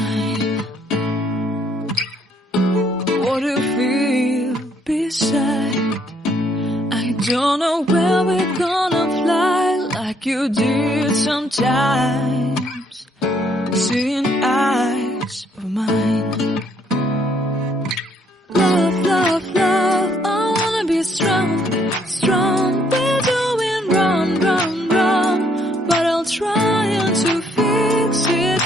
mine. What do you feel beside? I don't know where we're gonna fly like you did sometimes. Seeing eyes of mine. Love, love, love, I wanna be strong, strong. We're doing wrong, wrong, wrong, but I'll try to fix it.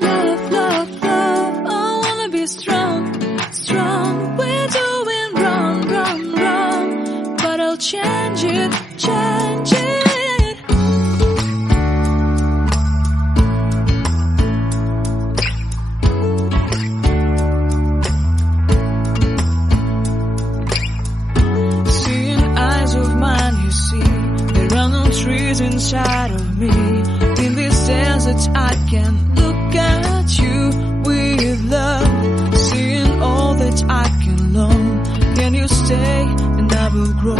Love, love, love, I wanna be strong, strong. We're doing wrong, wrong, wrong, but I'll change it, change it. Trees inside of me. In this desert I can look at you with love. Seeing all that I can learn. Can you stay and I will grow?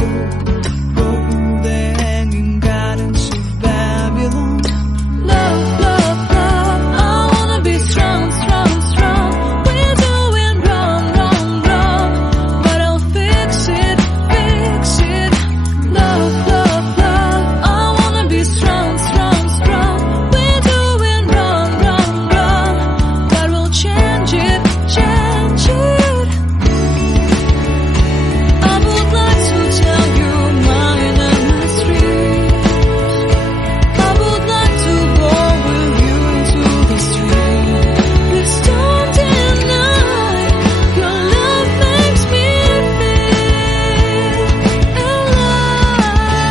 Grow the hanging gardens of Babylon. Love, love, love, I wanna be strong, strong, strong. We're doing wrong, wrong, wrong, but I'll fix it, fix it. Love, love, strong, strong, strong. We're doing wrong, wrong, wrong, but we'll change it, change it. I would like to tell you mine and my street. I would like to go with you into the street. Please don't deny your love makes me feel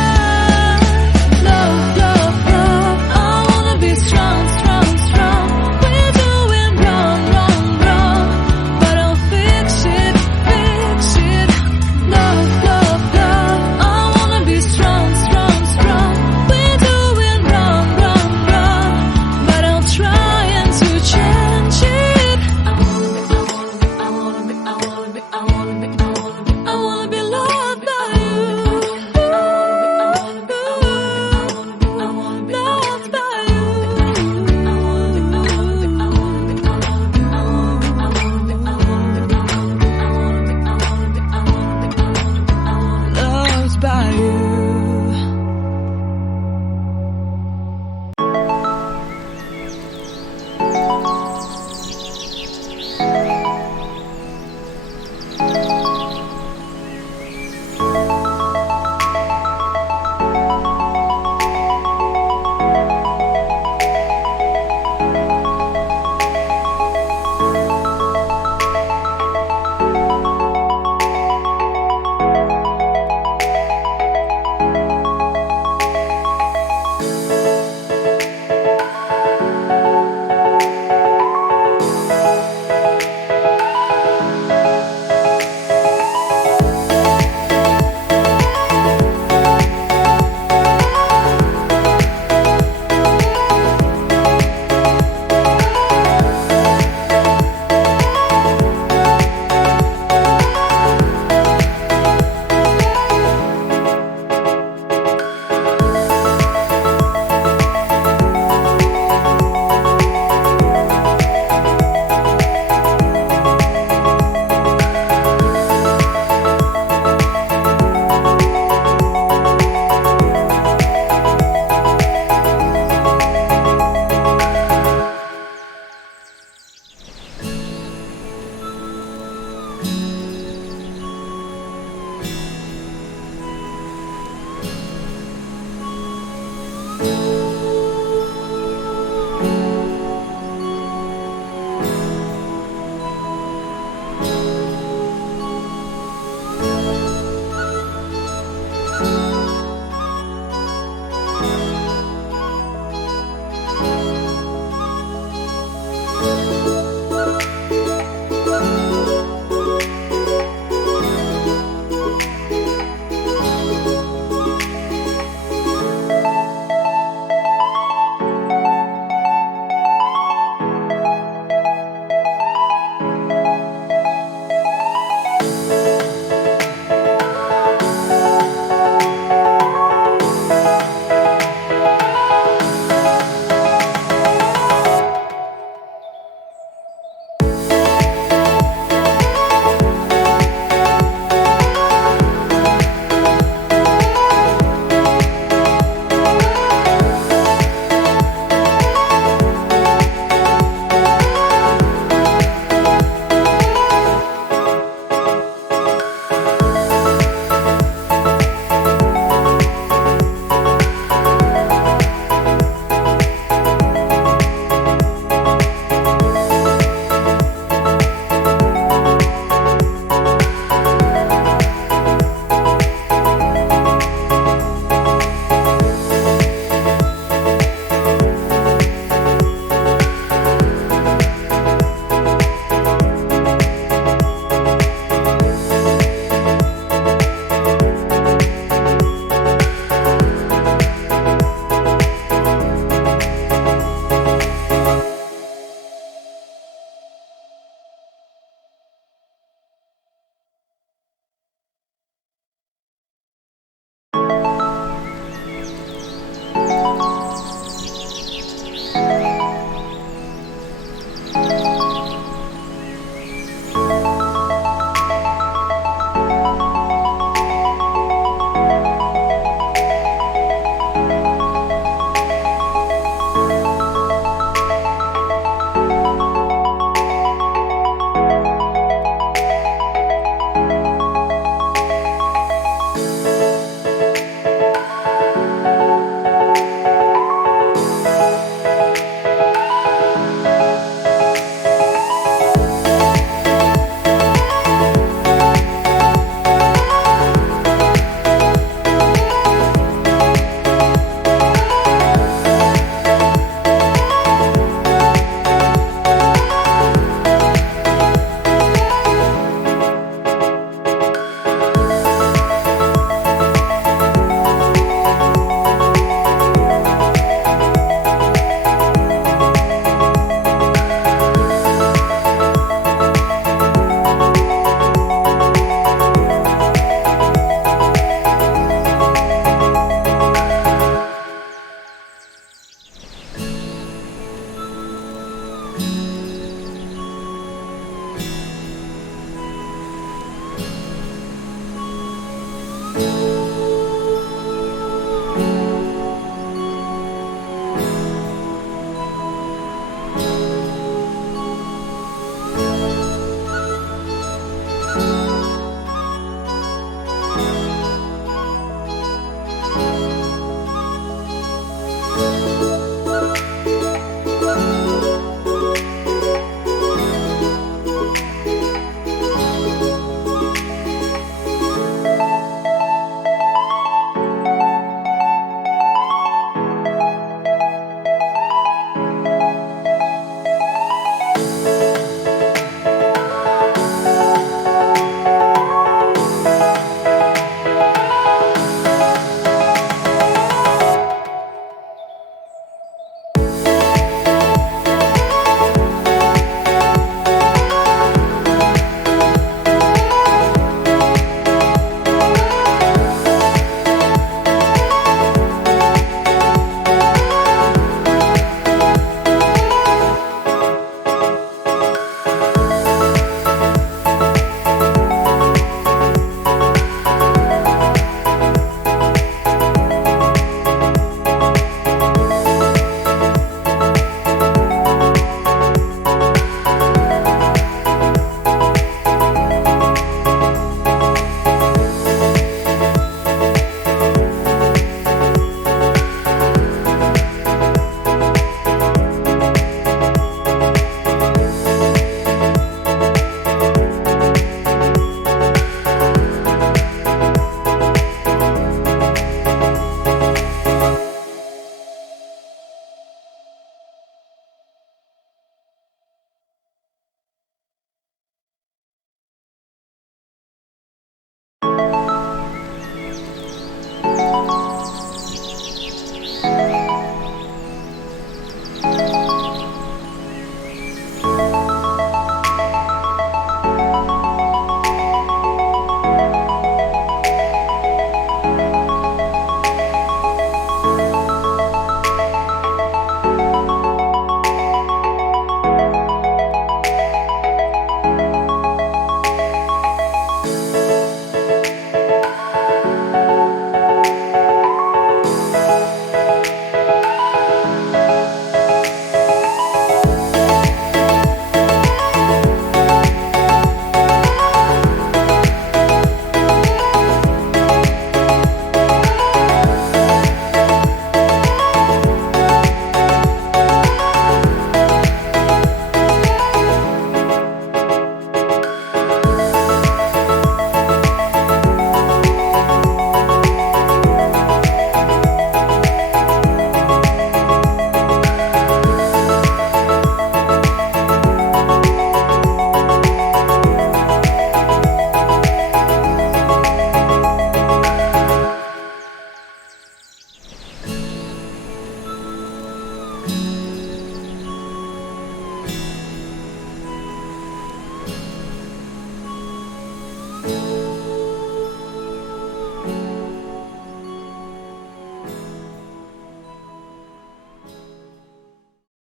alive. Love, love, I wanna be strong, strong, strong. We're doing wrong, wrong, wrong, but I'll fix it, fix it. Love, love, love, I wanna be strong, strong, strong. We're doing wrong, wrong, wrong, but I'll try and to change it. I wanna be loved by you. Loved by you. Loved by you.